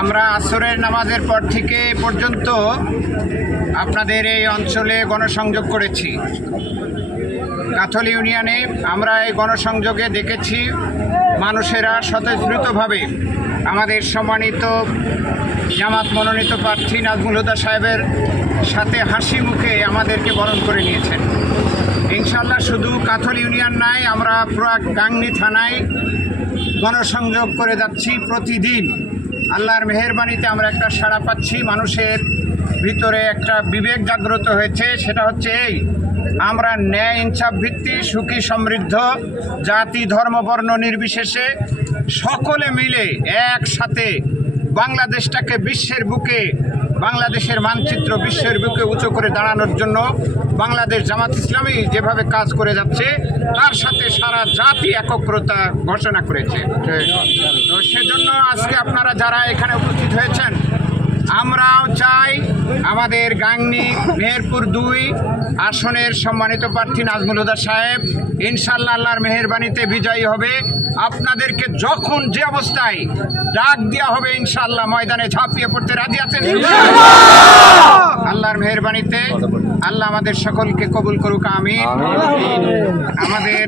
আমরা আসরের নামাজের পর থেকে পর্যন্ত আপনাদের এই অঞ্চলে গণসংযোগ করেছি। কাথল ইউনিয়নে আমরা এই গণসংযোগে দেখেছি মানুষেরা স্বতঃস্ফূর্তভাবে আমাদের সম্মানিত জামাত মনোনীত প্রার্থী নাজমুল হুদা সাহেবের সাথে হাসি মুখে আমাদেরকে বরণ করে নিয়েছেন। ইনশাআল্লাহ শুধু কাথল ইউনিয়ন নাই, আমরা পুরো গাংনী থানায় গণসংযোগ করে যাচ্ছি প্রতিদিন। আল্লাহর মেহেরবানিতে আমরা একটা সাড়া পাচ্ছি, মানুষের ভিতরে একটা বিবেক জাগ্রত হয়েছে। সেটা হচ্ছে এই, আমরা ন্যায় ইনসাফ ভিত্তি সুখী সমৃদ্ধ জাতি ধর্ম বর্ণ নির্বিশেষে সকলে মিলে একসাথে বাংলাদেশটাকে বিশ্বের বুকে, বাংলাদেশের মানচিত্র বিশ্বের বুকে উঁচু করে দাঁড়ানোর জন্য বাংলাদেশ জামাত ইসলামী যেভাবে কাজ করে যাচ্ছে তার সাথে সারা জাতি একগ্রতা ঘোষণা করেছে। তো সেজন্য আজকে আপনারা যারা এখানে উপস্থিত হয়েছেন, আমরাও চাই আমাদের গাংনী মেহেরপুর 2 আসনের সম্মানিত প্রার্থী নাজমুল হুদা সাহেব ইনশাআল্লাহ আল্লাহর মেহেরবানিতে বিজয়ী হবে। আপনাদেরকে যখন যে অবস্থায় ডাক দেওয়া হবে ইনশাআল্লাহ ময়দানে ঝাঁপিয়ে পড়তে রাজি আছেন? আল্লাহর মেহেরবানিতে আল্লাহ আমাদের সকলকে কবুল করুক, আমিন। আমাদের